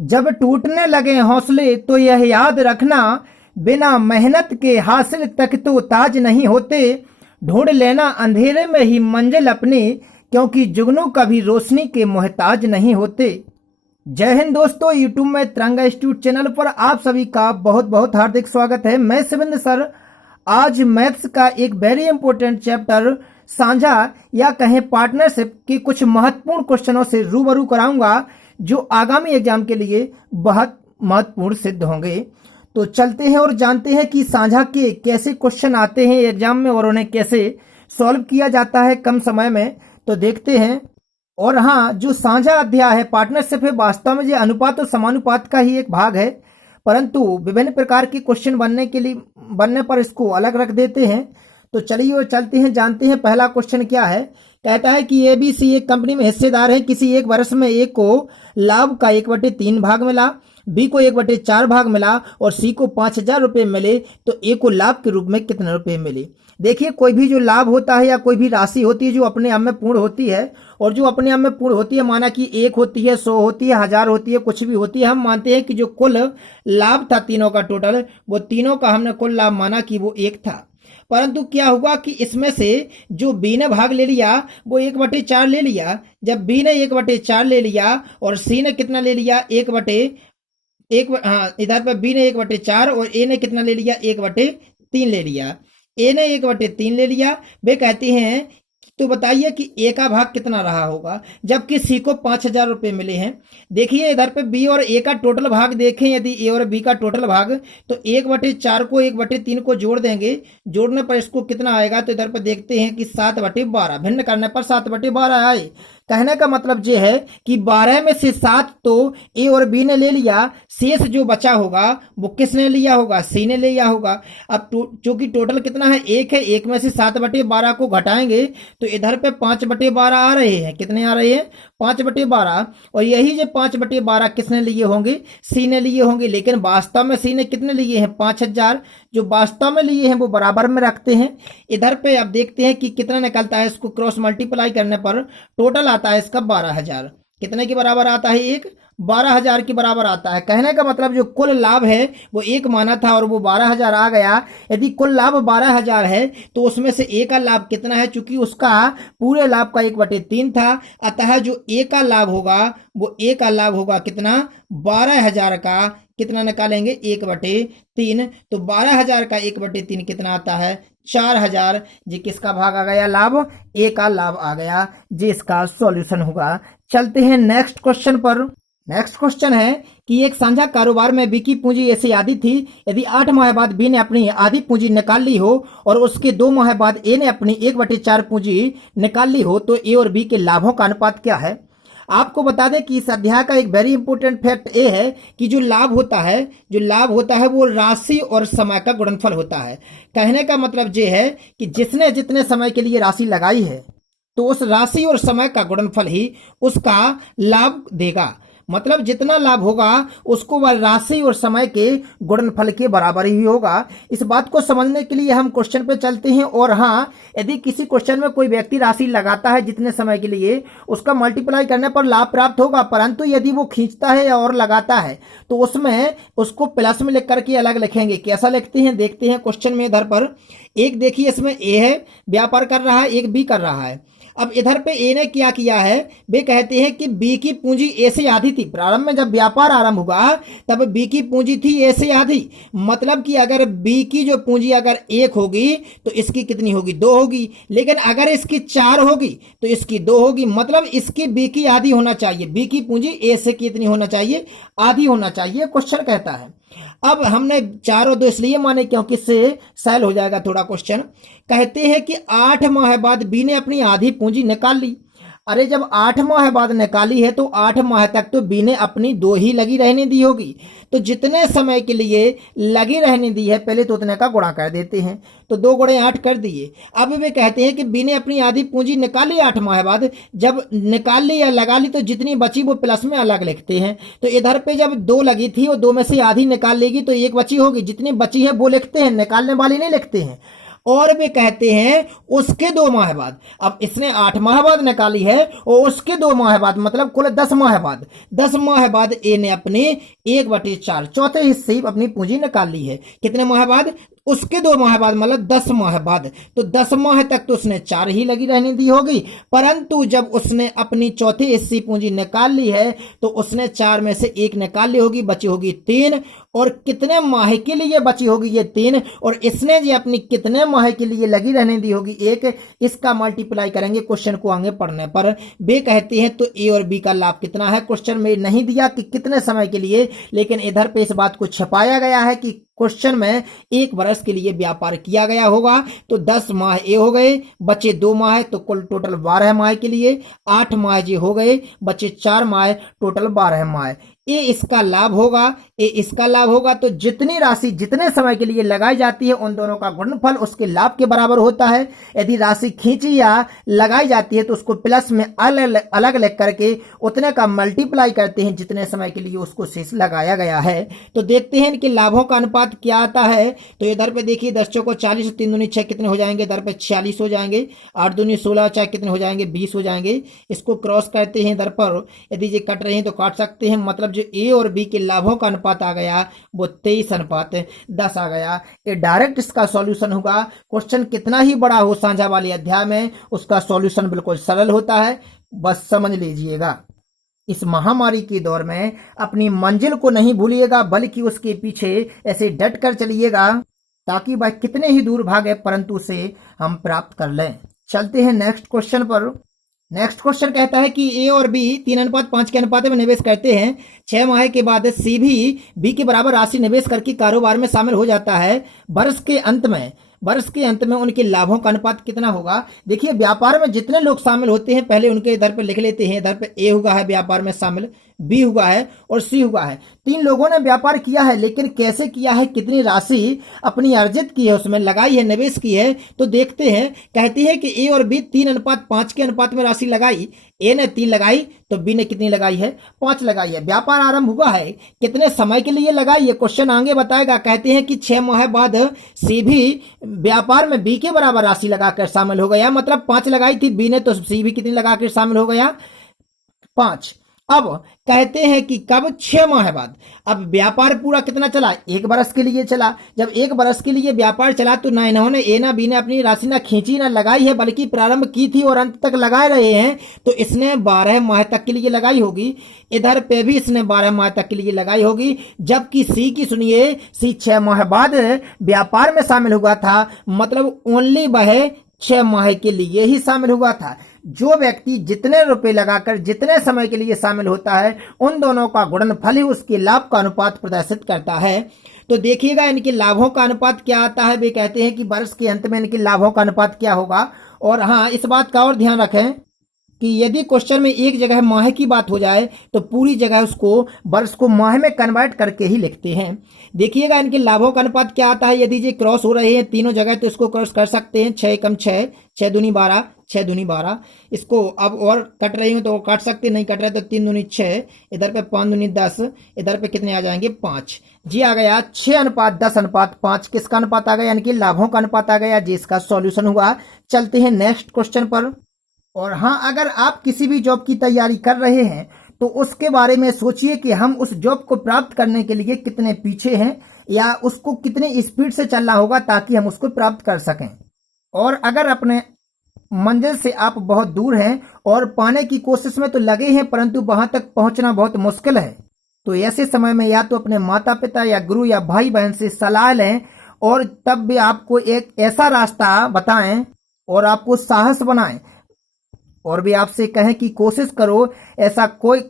जब टूटने लगे हौसले तो यह याद रखना, बिना मेहनत के हासिल तक तो ताज नहीं होते। ढूंढ लेना अंधेरे में ही मंजिल अपनी, क्योंकि जुगनू कभी रोशनी के मोहताज नहीं होते। जय हिंद दोस्तों, यूट्यूब में तिरंगा इंस्टीट्यूट चैनल पर आप सभी का बहुत बहुत हार्दिक स्वागत है। मैं शिवेंद्र सर आज मैथ्स का एक वेरी इंपॉर्टेंट चैप्टर साझा या कहें पार्टनरशिप के कुछ महत्वपूर्ण क्वेश्चनों से रूबरू कराऊंगा, जो आगामी एग्जाम के लिए बहुत महत्वपूर्ण सिद्ध होंगे। तो चलते हैं और जानते हैं कि साझा के कैसे क्वेश्चन आते हैं एग्जाम में और उन्हें कैसे सॉल्व किया जाता है कम समय में। तो देखते हैं। और हाँ, जो साझा अध्याय है पार्टनरशिप है, वास्तव में ये अनुपात और समानुपात का ही एक भाग है, परंतु विभिन्न प्रकार के क्वेश्चन बनने पर इसको अलग रख देते हैं। तो चलिए और चलते हैं, जानते हैं पहला क्वेश्चन क्या है। कहता है कि एबीसी एक कंपनी में हिस्सेदार है। किसी एक वर्ष में ए को लाभ का 1/3 भाग मिला, बी को 1/4 भाग मिला और सी को 5,000 रुपए मिले, तो ए को लाभ के रूप में कितने रुपए मिले। देखिए, कोई भी जो लाभ होता है या कोई भी राशि होती है जो अपने आप में पूर्ण होती है, और जो अपने आप में पूर्ण होती है, माना कि 1 होती है, 100 होती है, 1000 होती है, कुछ भी होती है, हम मानते हैं कि जो कुल लाभ था तीनों का टोटल, वो तीनों का हमने कुल लाभ माना कि वो 1 था। परंतु क्या हुआ कि इसमें से जो बी ने भाग ले लिया वो 1/4 ले लिया। जब बी ने 1/4 ले लिया और सी ने कितना ले लिया, 1/1, हाँ, इधर पर बी ने 1/4 और ए ने कितना ले लिया, 1/3 ले लिया। ए ने 1/3 ले लिया। वे कहते हैं तो बताइए कि ए का भाग कितना रहा होगा, जबकि सी को 5,000 रुपए मिले हैं। देखिए, इधर पे बी और ए का टोटल भाग देखें, यदि ए और बी का टोटल भाग, तो 1/4 को 1/3 को जोड़ देंगे, जोड़ने पर इसको कितना आएगा, तो इधर पे देखते हैं कि 7/12, भिन्न करने पर 7/12 आए। कहने का मतलब ये है कि 12 में से 7 तो ए और बी ने ले लिया, शेष जो बचा होगा वो किसने लिया होगा, सी ने लिया होगा। अब चूंकि टोटल कितना है, 1 है, 1 में से 7/12 को घटाएंगे तो इधर पे 5/12 आ रहे हैं। कितने आ रहे हैं, 5/12। और यही जो 5/12 किसने लिए होंगे, सी ने लिए होंगे। लेकिन वास्तव में सी ने कितने लिए हैं, 5,000। जो वास्तव में लिए हैं वो बराबर में रखते हैं। इधर पे अब देखते हैं कि कितना निकलता है, इसको क्रॉस मल्टीप्लाई करने पर टोटल आता है इसका 12,000। कितने के बराबर आता है, 12,000 के बराबर आता है। कहने का मतलब जो कुल लाभ है वो 1 माना था और वो 12,000 आ गया। यदि कुल लाभ 12,000 है तो उसमें से ए का लाभ कितना है, चूंकि उसका पूरे लाभ का 1/3 था, अतः जो ए का लाभ होगा वो ए का लाभ होगा कितना, 12,000 का कितना निकालेंगे, 1/3। तो 12,000 का 1/3 कितना आता है, 4,000। जी किसका भाग आ गया, लाभ, ए का लाभ आ गया। जी इसका सॉल्यूशन होगा। चलते हैं नेक्स्ट क्वेश्चन पर। नेक्स्ट क्वेश्चन है कि एक साझा कारोबार में बी की पूंजी ऐसी आधी थी। यदि 8 माह बाद बी ने अपनी आधी पूंजी निकाल ली हो और उसके 2 माह बाद ए ने अपनी 1/4 पूंजी निकाल ली हो, तो ए और बी के लाभों का अनुपात क्या है। आपको बता दें कि इस अध्याय का एक वेरी इंपॉर्टेंट फैक्ट ये है कि जो लाभ होता है वो राशि और समय का गुणनफल होता है। कहने का मतलब ये है कि जिसने जितने समय के लिए राशि लगाई है, तो उस राशि और समय का गुणनफल ही उसका लाभ देगा। मतलब जितना लाभ होगा उसको वह राशि और समय के गुणनफल के बराबर ही होगा। इस बात को समझने के लिए हम क्वेश्चन पे चलते हैं। और हाँ, यदि किसी क्वेश्चन में कोई व्यक्ति राशि लगाता है जितने समय के लिए, उसका मल्टीप्लाई करने पर लाभ प्राप्त होगा। परंतु यदि वो खींचता है और लगाता है तो उसमें उसको प्लस में लिख करके अलग लिखेंगे। कैसा लिखते हैं, देखते हैं क्वेश्चन में। इधर पर एक देखिए, इसमें ए है, व्यापार कर रहा है, एक बी कर रहा है। अब इधर पे ए ने क्या किया है, वे कहते हैं कि बी की पूंजी ए से आधी थी। प्रारंभ में जब व्यापार आरंभ हुआ तब बी की पूंजी थी ए से आधी। मतलब कि अगर बी की जो पूंजी अगर 1 होगी तो इसकी कितनी होगी, 2 होगी। लेकिन अगर इसकी 4 होगी तो इसकी 2 होगी। मतलब इसकी बी की आधी होना चाहिए। बी की पूंजी ए से कितनी होना चाहिए, आधी होना चाहिए, क्वेश्चन कहता है। अब हमने 4 और 2 इसलिए माने क्योंकि इससे सैल हो जाएगा थोड़ा क्वेश्चन। कहते हैं कि 8 माह बाद बी ने अपनी आधी पूंजी निकाल ली। अरे जब 8 माह बाद निकाली है तो 8 माह तक तो बी ने अपनी 2 ही लगी रहने दी होगी। तो जितने समय के लिए लगी रहने दी है पहले तो उतने का गुणा कर देते हैं। तो 2 गुणे 8 कर दिए। अब वे कहते हैं कि बी ने अपनी आधी पूंजी निकाली 8 माह बाद। जब निकाल ली या लगा ली तो जितनी बची वो प्लस में अलग लिखते हैं। तो इधर पे जब 2 लगी थी और 2 में से आधी निकाल लेगी तो 1 बची होगी। जितनी बची है वो लिखते हैं, निकालने वाली नहीं लिखते हैं। और वे कहते हैं उसके 2 माह बाद। अब इसने 8 माह बाद निकाली है और उसके 2 माह बाद मतलब कुल 10 माह बाद, 10 माह बाद ए ने अपने 1/4 चौथे हिस्से अपनी पूंजी निकाल ली है। कितने माह बाद? उसके 2 माह बाद मतलब 10 माह बाद। तो 10 माह तक तो उसने 4 ही लगी रहने दी होगी, परंतु जब उसने अपनी चौथी हिस्सी पूंजी निकाल ली है तो उसने 4 में से 1 निकाल ली होगी, बची होगी 3। और कितने माह के लिए बची होगी ये 3, और इसने जी अपनी कितने माह के लिए लगी रहने दी होगी 1, इसका मल्टीप्लाई करेंगे क्वेश्चन को आगे पढ़ने पर। वे कहते हैं तो ए और बी का लाभ कितना है। क्वेश्चन में नहीं दिया कि कितने समय के लिए, लेकिन इधर पे इस बात को छपाया गया है कि क्वेश्चन में 1 वर्ष के लिए व्यापार किया गया होगा। तो 10 माह ए हो गए, बचे 2 माह, तो कुल टोटल 12 माह के लिए 8 माह जी हो गए, बचे 4 माह, टोटल 12 माह। ए इसका लाभ होगा, ए इसका लाभ होगा। तो जितनी राशि जितने समय के लिए लगाई जाती है उन दोनों का गुणनफल उसके लाभ के बराबर होता है। यदि राशि खींची या लगाई जाती है तो उसको प्लस में अलग अलग करके उतने का मल्टीप्लाई करते हैं जितने समय के लिए उसको शेष लगाया गया है। तो देखते हैं इनके लाभों का अनुपात क्या आता है। तो इधर पे देखिए 10 चौको 40, 3 दूनी 6 कितने हो जाएंगे, इधर पे 46 हो जाएंगे, 8 दूनी 16, 4 कितने हो जाएंगे, 20 हो जाएंगे। इसको क्रॉस करते हैं इधर पर, यदि ये कट रहे हैं तो काट सकते हैं। मतलब जो ए और बी के लाभों का अनुपात आ गया वो 23:10 आ गया। ये डायरेक्ट इसका सॉल्यूशन होगा। क्वेश्चन कितना ही बड़ा हो साझा वाले अध्याय में, उसका सॉल्यूशन बिल्कुल सरल होता है, बस समझ लीजिएगा। इस महामारी के दौर में अपनी मंजिल को नहीं भूलिएगा, बल्कि उसके पीछे ऐसे डट कर चलिएगा ताकि वह कितने ही दूर भागे परंतु उसे हम प्राप्त कर लें। चलते हैं नेक्स्ट क्वेश्चन पर। नेक्स्ट क्वेश्चन कहता है कि ए और बी 3:5 के अनुपात में निवेश करते हैं। 6 माह के बाद सी भी बी के बराबर राशि निवेश करके कारोबार में शामिल हो जाता है। वर्ष के अंत में उनके लाभों का अनुपात कितना होगा। देखिए व्यापार में जितने लोग शामिल होते हैं पहले उनके इधर पे लिख लेते हैं। इधर पे ए हुआ है व्यापार में शामिल, बी हुआ है और सी हुआ है। 3 लोगों ने व्यापार किया है, लेकिन कैसे किया है, कितनी राशि अपनी अर्जित की है, उसमें लगाई है, निवेश की है। तो देखते हैं। कहती है कि ए और बी 3:5 के अनुपात में राशि लगाई। ए ने 3 लगाई तो बी ने कितनी लगाई है, 5 लगाई है। व्यापार आरंभ हुआ है, कितने समय के लिए लगाई है, क्वेश्चन आगे बताएगा। कहते हैं कि 6 माह बाद सी भी व्यापार में बी के बराबर राशि लगाकर शामिल हो गया। मतलब 5 लगाई थी बी ने, तो सी भी कितनी लगाकर शामिल हो गया, 5। अब कहते हैं कि कब, 6 माह बाद। अब व्यापार पूरा कितना चला, 1 वर्ष के लिए चला। जब 1 वर्ष के लिए व्यापार चला तो ना इन्होंने ए ना बी ने अपनी राशि ना खींची ना लगाई है, बल्कि प्रारंभ की थी और अंत तक लगाए रहे हैं। तो इसने 12 माह तक के लिए लगाई होगी। इधर पे भी इसने 12 माह तक के लिए लगाई होगी। जबकि सी की सुनिए, सी 6 माह बाद व्यापार में शामिल हुआ था, मतलब ओनली वह 6 माह के लिए ही शामिल हुआ था। जो व्यक्ति जितने रुपए लगाकर जितने समय के लिए शामिल होता है उन दोनों का गुणनफल ही उसके लाभ का अनुपात प्रदर्शित करता है। तो देखिएगा इनके लाभों का अनुपात क्या आता है। वे कहते हैं कि वर्ष के अंत में इनके लाभों का अनुपात क्या होगा। और हाँ, इस बात का और ध्यान रखें कि यदि क्वेश्चन में एक जगह माह की बात हो जाए तो पूरी जगह उसको वर्ष को माह में कन्वर्ट करके ही लिखते हैं। देखिएगा इनके लाभों का अनुपात क्या आता है। यदि ये क्रॉस हो रहे हैं तीनों जगह तो इसको क्रॉस कर सकते हैं। 6 कम 6, 6 दूनी 12, 6 दूनी 12। इसको अब और कट रही हो तो काट सकते, नहीं कट रहे तो 3 दूनी 6, इधर पे 5 दूनी 10, इधर पे कितने आ जाएंगे, 5 जी आ गया। 6:10:5 किसका अनुपात आ गया, इनके लाभों का अनुपात आ गया, जिसका सॉल्यूशन हुआ। चलते हैं नेक्स्ट क्वेश्चन पर। और हाँ, अगर आप किसी भी जॉब की तैयारी कर रहे हैं तो उसके बारे में सोचिए कि हम उस जॉब को प्राप्त करने के लिए कितने पीछे हैं या उसको कितने स्पीड से चलना होगा ताकि हम उसको प्राप्त कर सकें। और अगर अपने मंजिल से आप बहुत दूर हैं और पाने की कोशिश में तो लगे हैं परंतु वहां तक पहुंचना बहुत मुश्किल है, तो ऐसे समय में या तो अपने माता पिता या गुरु या भाई बहन से सलाह लें और तब भी आपको एक ऐसा रास्ता बताएं और आपको साहस बनाएं और भी आपसे कहें कि कोशिश करो, ऐसा कोई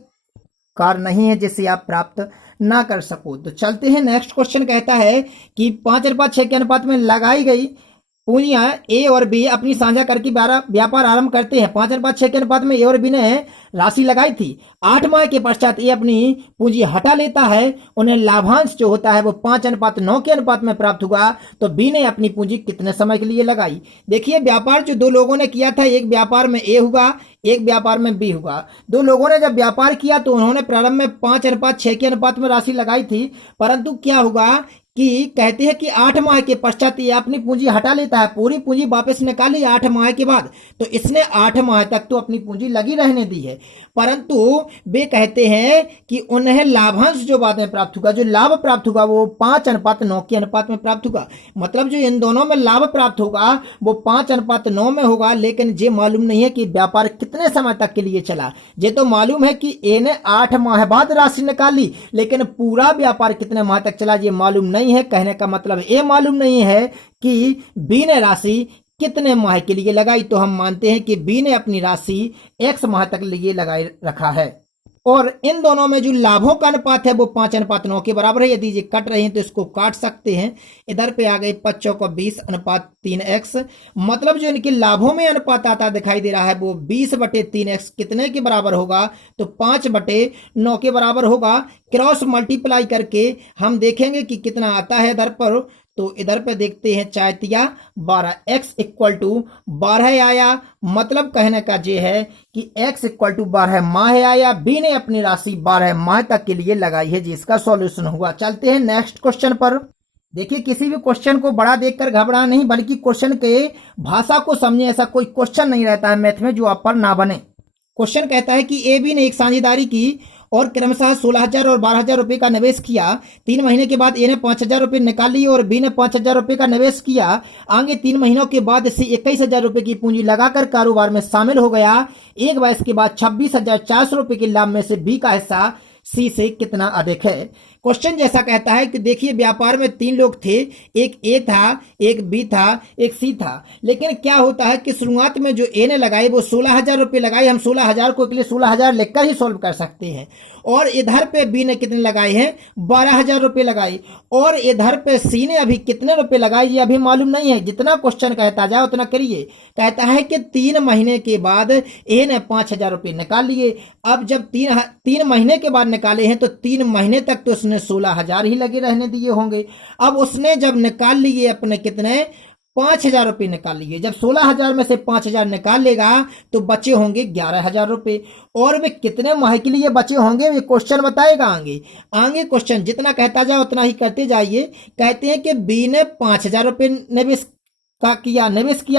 कार्य नहीं है जिसे आप प्राप्त ना कर सको। तो चलते हैं नेक्स्ट क्वेश्चन। कहता है कि 5:6 के अनुपात में लगाई गई पूंजियां ए और बी अपनी साझा करके व्यापार आरंभ करते हैं। 5:6 के अनुपात में ए और बी ने राशि लगाई थी। 8 माह के पश्चात ए अपनी पूंजी हटा लेता है। उन्हें लाभांश जो होता है वो 5:9 के अनुपात में प्राप्त हुआ। तो बी ने अपनी पूंजी कितने समय के लिए लगाई। देखिए व्यापार जो 2 लोगों ने किया था, एक व्यापार में ए हुआ, एक व्यापार में बी हुआ। 2 लोगों ने जब व्यापार किया तो उन्होंने प्रारंभ में 5:6 के अनुपात में राशि लगाई थी, परंतु क्या हुआ कि कहते हैं कि 8 माह के पश्चात ये अपनी पूंजी हटा लेता है, पूरी पूंजी वापस निकाली 8 माह के बाद, तो इसने 8 माह तक तो अपनी पूंजी लगी रहने दी है, परंतु वे कहते हैं कि उन्हें लाभांश जो बाद में प्राप्त होगा, जो लाभ प्राप्त होगा वो 5:9 के अनुपात में प्राप्त होगा। मतलब जो इन दोनों में लाभ प्राप्त होगा वो 5:9 में होगा, लेकिन ये मालूम नहीं है कि व्यापार कितने समय तक के लिए चला। ये तो मालूम है कि ए ने 8 माह बाद राशि निकाली, लेकिन पूरा व्यापार कितने माह तक चला ये मालूम नहीं है। कहने का मतलब ये मालूम नहीं है कि बी ने राशि कितने माह के लिए लगाई, तो हम मानते हैं कि बी ने अपनी राशि x माह तक लिए लगाए रखा है। और इन दोनों में जो लाभों का अनुपात है वो 5:9 के बराबर है। यदि ये कट रहे हैं तो इसको काट सकते हैं। इधर पे आ गई 5×20 मतलब जो इनके लाभों में अनुपात आता दिखाई दे रहा है वो 20/3x कितने के बराबर होगा, तो 5/9 के बराबर होगा। क्रॉस मल्टीप्लाई करके हम देखेंगे कि कितना आता है इधर पर। तो इधर पे देखते हैं 4×3 12, x = 12 आया। मतलब कहने का ये है कि x = 12 माह आया। बी ने अपनी राशि 12 माह तक के लिए लगाई है, जिसका सॉल्यूशन हुआ। चलते हैं नेक्स्ट क्वेश्चन पर। देखिए, किसी भी क्वेश्चन को बड़ा देखकर घबराना नहीं, बल्कि क्वेश्चन के भाषा को समझे। ऐसा कोई क्वेश्चन नहीं रहता है मैथ में जो आप पर ना बने। क्वेश्चन कहता है कि ए बी ने एक साझेदारी की और क्रमशः 16,000 और 12,000 रुपए का निवेश किया। 3 महीने के बाद ए ने 5,000 रुपए निकाल लिए और बी ने 5,000 रुपए का निवेश किया। आगे 3 महीनों के बाद सी 21,000 रुपए की पूंजी लगाकर कारोबार में शामिल हो गया। एक वर्ष के बाद 26,400 रुपए के लाभ में से बी का हिस्सा सी से कितना अधिक है। क्वेश्चन जैसा कहता है कि देखिए, व्यापार में 3 लोग थे, एक ए था, एक बी था, एक सी था। लेकिन क्या होता है कि शुरुआत में जो ए ने लगाई वो 16,000 रुपए लगाई। हम 16,000 को के लिए 16,000 लिखकर ही सॉल्व कर सकते हैं। और इधर पे बी ने कितने लगाए हैं, 12,000 रुपए लगाई। और इधर पे सी ने अभी कितने रुपए लगाए ये अभी मालूम नहीं है। जितना क्वेश्चन कहता जाए उतना करिए। कहता है कि 3 महीने के बाद ए ने 5,000 रुपए निकाल लिए। अब जब 3 महीने के बाद निकाले हैं तो 3 महीने तक तो उसने 16,000 ही लगे रहने दिए होंगे। अब उसने जब निकाल लिए अपने कितने 5,000 रुपए निकाल लिए। जब 16,000 में से 5,000 निकाल लेगा तो बचे होंगे 11,000 रुपए। और वे कितने माह के लिए बचे होंगे ये क्वेश्चन बताएगा आगे क्वेश्चन जितना कहता जाए उतना ही करते जाइए। कहते हैं कि बी ने 5,000 रुपए निवेश किया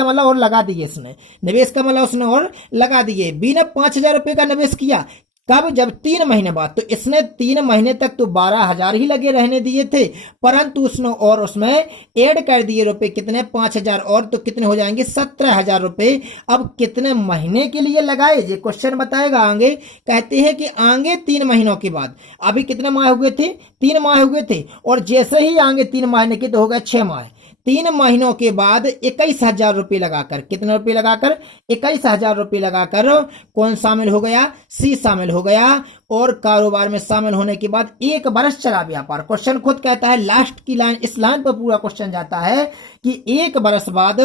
मतलब और लगा दिए इसने। निवेश का मतलब उसने और लगा दिए। बी ने 5,000 रुपए का निवेश किया। कब, जब 3 महीने बाद। तो इसने 3 महीने तक तो 12,000 ही लगे रहने दिए थे, परंतु उसने और उसमें ऐड कर दिए रुपए कितने 5,000 और, तो कितने हो जाएंगे 17,000 रुपए। अब कितने महीने के लिए लगाए ये क्वेश्चन बताएगा आगे। कहते हैं कि आगे 3 महीनों के बाद, अभी कितने माह हुए थे 3 माह हुए थे, और जैसे ही आगे 3 महीने के तो हो गए 6 माह। 3 महीनों के बाद 21,000 रुपए लगाकर, कितने रुपए लगाकर 21,000 रुपए लगाकर कौन शामिल हो गया, सी शामिल हो गया। और कारोबार में शामिल होने के बाद 1 वर्ष चला व्यापार। क्वेश्चन खुद कहता है, लास्ट की लाइन, इस लाइन पर पूरा क्वेश्चन जाता है कि 1 वर्ष बाद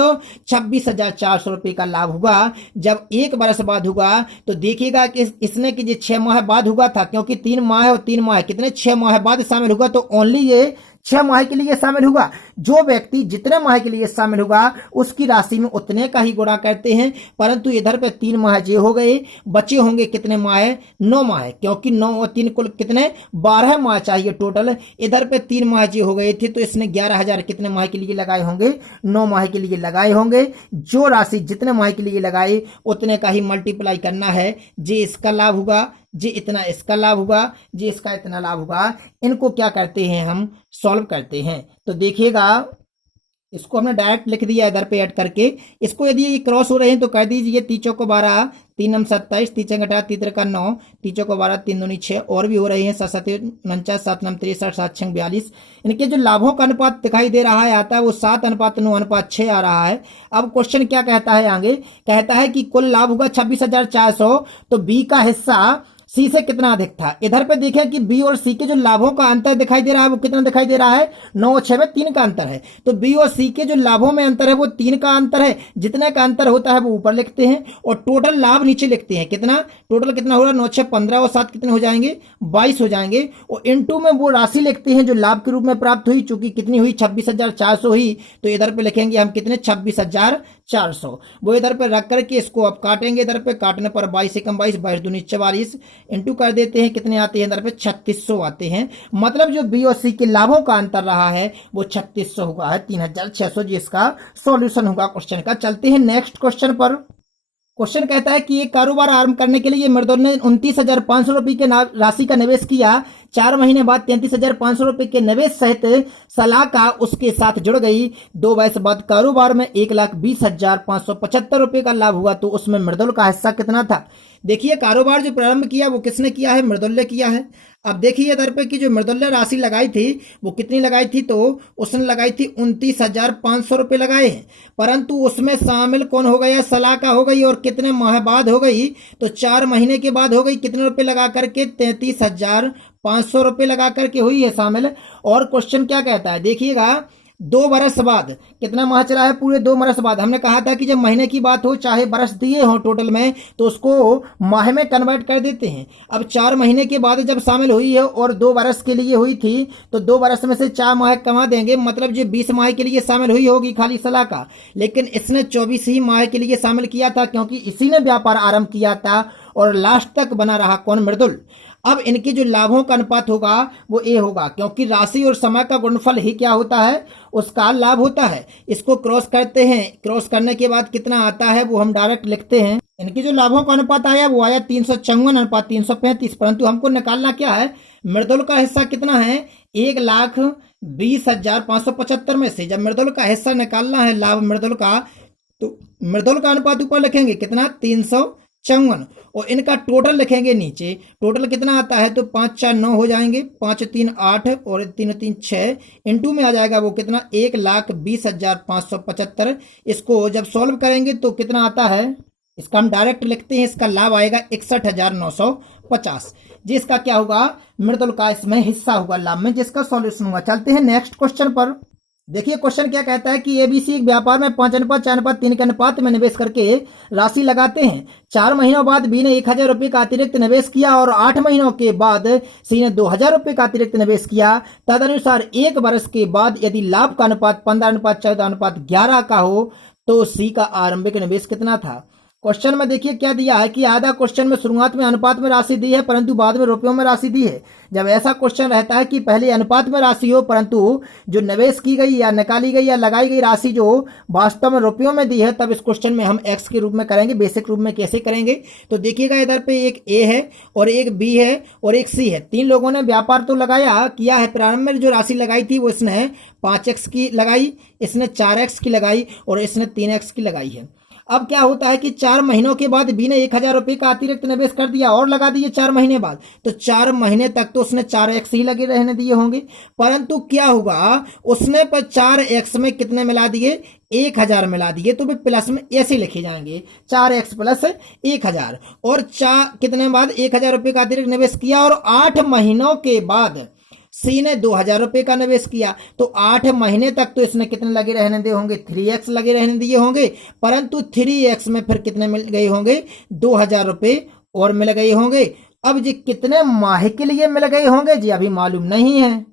26,400 रुपए का लाभ हुआ। जब 1 वर्ष बाद हुआ तो देखिएगा कि इसने कि 6 माह बाद हुआ था, क्योंकि 3 माह और 3 माह कितने 6 माह बाद शामिल हुआ, तो ओनली ये 6 माह के लिए शामिल हुआ। जो व्यक्ति जितने माह के लिए शामिल होगा उसकी राशि में उतने का ही गुणा करते हैं। परंतु इधर पे 3 माह जे हो गए, बचे होंगे कितने माह 9 माह, क्योंकि 9 और 3 कुल कितने 12 माह चाहिए टोटल। इधर पे 3 माह जे हो गए थे तो इसने 11,000 कितने माह के लिए लगाए होंगे 9 माह के लिए लगाए होंगे। जो राशि जितने माह के लिए लगाए उतने का ही मल्टीप्लाई करना है। जे इसका लाभ होगा, जी इतना इसका लाभ होगा, जी इसका इतना लाभ होगा। इनको क्या करते हैं हम सॉल्व करते हैं। तो देखिएगा, इसको हमने डायरेक्ट लिख दिया इधर पे ऐड करके। इसको यदि ये क्रॉस हो रहे हैं तो कर दीजिए 3 चौको 12, 3 नम 27, 3 चंग 18, 3 का 9, 3 चौको 12, 3 दूनी 6, और भी हो रहे हैं 7 7 49, 7 नम 63, 7 छंग 42। इनके जो लाभों का अनुपात दिखाई दे रहा है आता है वो 7:9:6 आ रहा है। अब क्वेश्चन क्या कहता है आगे, कहता है कि कुल लाभ होगा 26,400, तो बी का हिस्सा सी से कितना अधिक था। इधर पे देखें कि बी और सी के जो लाभों का अंतर दिखाई दे रहा है वो कितना दिखाई दे रहा है 9 और 6 में 3 का अंतर है। तो बी और सी के जो लाभों में अंतर है वो 3 का अंतर है। जितने का अंतर होता है वो ऊपर लिखते हैं और टोटल लाभ नीचे लिखते हैं। कितना टोटल कितना हो रहा है 9 6 15 और 7 कितने हो जाएंगे 22 हो जाएंगे। और इनटू में वो राशि लिखते हैं जो लाभ के रूप में प्राप्त हुई, चूंकि कितनी हुई 26,400 हुई। तो इधर पे लिखेंगे हम कितने 26,400 400। वो इधर पे रख करके इसको अब काटेंगे, इधर पे काटने पर 22 एकम 22, 22 दूनी 44, इंटू कर देते हैं, कितने आते हैं इधर पे 3600 आते हैं। मतलब जो बी और सी के लाभों का अंतर रहा है वो 3600 हुआ है, 3600 जिसका सॉल्यूशन होगा क्वेश्चन का। चलते हैं नेक्स्ट क्वेश्चन पर। क्वेश्चन कहता है कि एक कारोबार आरंभ करने के लिए मृदुल ने 29,500 रुपए के राशि का निवेश किया। 4 महीने बाद 33,500 रुपए के निवेश सहित सलाहकार उसके साथ जुड़ गई। 2 वर्ष बाद कारोबार में 1,20,575 रुपए का लाभ हुआ, तो उसमें मृदुल का हिस्सा कितना था? देखिए कारोबार जो प्रारंभ किया वो किसने किया है? मृदुल ने किया है। अब देखिए इधर पे कि जो मृदुल ने राशि लगाई थी वो कितनी लगाई थी? तो उसने लगाई थी 29,500 रुपए लगाए हैं, परंतु उसमें शामिल कौन हो गया? सलाहकार हो गई। और कितने माह बाद हो गई? तो 4 महीने के बाद हो गई। कितने रुपए लगा करके? 33,500 रुपए लगा करके हुई है शामिल। और क्वेश्चन क्या कहता है देखिएगा, 2 बरस बाद, कितना माह चला है? पूरे 2 बरस बाद। हमने कहा था कि जब महीने की बात हो चाहे बरस दिए हो टोटल में तो उसको माह में कन्वर्ट कर देते हैं। अब 4 महीने के बाद जब शामिल हुई है और 2 बरस के लिए हुई थी तो 2 बरस में से 4 माह कमा देंगे, मतलब जो 20 माह के लिए शामिल हुई होगी खाली सलाह का, लेकिन इसने 24 ही माह के लिए शामिल किया था क्योंकि इसी ने व्यापार आरंभ किया था और लास्ट तक बना रहा कौन? मृदुल। अब इनके जो लाभों का अनुपात होगा वो ए होगा, क्योंकि राशि और समय का गुणनफल ही क्या होता है? उसका लाभ होता है। इसको क्रॉस करते हैं, क्रॉस करने के बाद कितना आता है वो हम डायरेक्ट लिखते हैं। इनके जो लाभों का अनुपात आया वो आया 354 अनुपात 335, परंतु हमको निकालना क्या है? मृदुल का हिस्सा कितना है? 1,20,575 में से जब मृदुल का हिस्सा निकालना है लाभ मृदुल का, तो मृदुल का अनुपात ऊपर लिखेंगे कितना? 354, और इनका टोटल लिखेंगे नीचे। टोटल कितना आता है? तो 5 4 9 हो जाएंगे, 5 3 8 और 3 3 6, इंटू में आ जाएगा वो कितना? 1,20,575। इसको जब सॉल्व करेंगे तो कितना आता है? इसका हम डायरेक्ट लिखते हैं, इसका लाभ आएगा 61,950, जिसका क्या होगा? मृदुल का इसमें हिस्सा होगा लाभ में, जिसका सॉल्यूशन होगा। चलते हैं नेक्स्ट क्वेश्चन पर। देखिए क्वेश्चन क्या कहता है कि एबीसी एक व्यापार में 5:4:3 के अनुपात में निवेश करके राशि लगाते हैं। 4 महीनों बाद बी ने 1,000 रुपए का अतिरिक्त निवेश किया और 8 महीनों के बाद सी ने 2,000 रुपए का अतिरिक्त निवेश किया। तदनुसार 1 वर्ष के बाद यदि लाभ का अनुपात 15:14:11 का हो तो सी का आरंभिक निवेश कितना था? क्वेश्चन में देखिए क्या दिया है कि आधा क्वेश्चन में शुरुआत में अनुपात में राशि दी है परंतु बाद में रुपयों में राशि दी है। जब ऐसा क्वेश्चन रहता है कि पहले अनुपात में राशि हो परंतु जो निवेश की गई या निकाली गई या लगाई गई राशि जो वास्तव में रुपयों में दी है, तब इस क्वेश्चन में हम एक्स के रूप में करेंगे। बेसिक रूप में कैसे करेंगे तो देखिएगा, इधर पे एक ए है और एक बी है और एक सी है। 3 लोगों ने व्यापार तो लगाया किया है। प्रारंभ में जो राशि लगाई थी वो इसने 5x की लगाई, इसने 4x की लगाई और इसने 3x की लगाई है। अब क्या होता है कि 4 महीनों के बाद बी ने 1,000 रुपए का अतिरिक्त निवेश कर दिया और लगा दिए 4 महीने बाद, तो 4 महीने तक तो उसने 4x ही लगे रहने दिए होंगे, परंतु क्या होगा उसने पर 4x में कितने मिला दिए? 1,000 मिला दिए, तो वे प्लस में ऐसे लिखे जाएंगे 4x प्लस 1,000। और कितने बाद 1,000 रुपए का अतिरिक्त निवेश किया और 8 महीनों के बाद सी ने 2,000 रुपए का निवेश किया, तो 8 महीने तक तो इसने कितने लगे रहने दिए होंगे? 3x लगे रहने दिए होंगे, परंतु 3x में फिर कितने मिल गए होंगे? 2,000 रुपए और मिल गए होंगे। अब जी कितने माह के लिए मिल गए होंगे जी अभी मालूम नहीं है,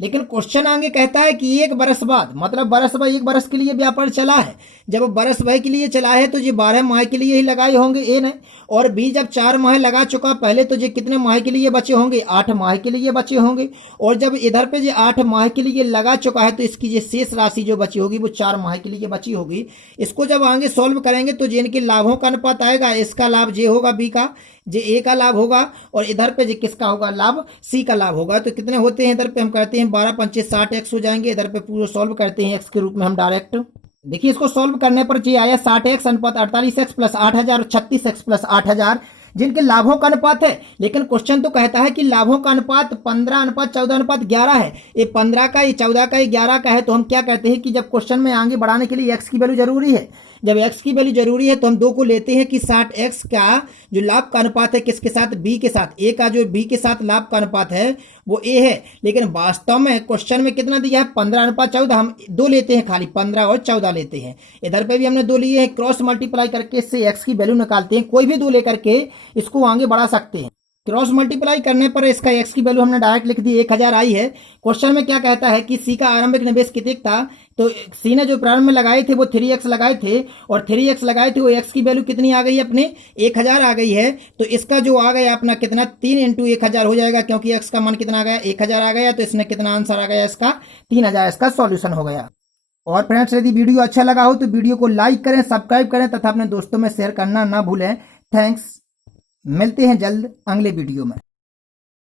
लेकिन क्वेश्चन आगे कहता है कि 1 बरस बाद, मतलब बरस भाई 1 बरस के लिए व्यापार चला है। जब बरस भाई के लिए चला है तो ये 12 माह के लिए ही लगाए होंगे ए ने, और बी जब 4 माह लगा चुका पहले तो ये कितने माह के लिए बचे होंगे? 8 माह के लिए बचे होंगे। और जब इधर पे ये 8 माह के लिए लगा चुका है तो इसकी ये शेष राशि जो बची होगी वो 4 माह के लिए बची होगी। इसको जब आगे सॉल्व करेंगे तो ये इनके लाभों का अनुपात आएगा। इसका लाभ जे होगा बी का, जे ए का लाभ होगा, और इधर पे जे किसका होगा? लाभ सी का लाभ होगा। तो कितने होते हैं? इधर पे हम करते हैं 12 5 60x हो जाएंगे। इधर पे पूरा सॉल्व करते हैं x के रूप में हम डायरेक्ट। देखिए इसको सॉल्व करने पर जी आया 60x अनुपात 48x प्लस 8,000 और 36x प्लस 8,000 जिनके लाभों का अनुपात है। लेकिन क्वेश्चन तो कहता है कि लाभों का अनुपात 15:14:11 है। ये 15 का, ये 14 का, ये 11 का है। तो हम क्या कहते हैं कि जब क्वेश्चन में आगे बढ़ाने के लिए x की वैल्यू जरूरी है, जब x की वैल्यू जरूरी है तो हम 2 को लेते हैं कि 60x का जो लाभ का अनुपात है किसके साथ? b के साथ। a का जो b के साथ लाभ का अनुपात है वो a है, लेकिन वास्तव में क्वेश्चन में कितना दिया है? 15:14। हम 2 लेते हैं, खाली 15 और 14 लेते हैं। इधर पे भी हमने 2 लिए हैं, क्रॉस मल्टीप्लाई करके इससे x की वैल्यू निकालते हैं। कोई भी 2 लेकर के इसको आगे बढ़ा सकते हैं। क्रॉस मल्टीप्लाई करने पर इसका एक्स की वैल्यू हमने डायरेक्ट लिख दी 1000 आई है। क्वेश्चन में क्या कहता है कि सी का आरंभिक निवेश कितने था, तो सी ने जो प्रारंभ में लगाए थे वो 3x लगाए थे, और 3x लगाए थे वो एक्स की वैल्यू कितनी आ गई अपने 1000 आ गई है। तो इसका जो आ गया अपना कितना 3 इंटू 1000 हो जाएगा, क्योंकि एक्स का मान कितना आ गया 1000 आ गया, तो इसमें कितना आंसर आ गया इसका 3000 इसका सॉल्यूशन हो गया। और फ्रेंड्स यदि वीडियो अच्छा लगा हो तो वीडियो को लाइक करें, सब्सक्राइब करें तथा अपने दोस्तों में शेयर करना ना भूलें। थैंक्स, मिलते हैं जल्द अगले वीडियो में।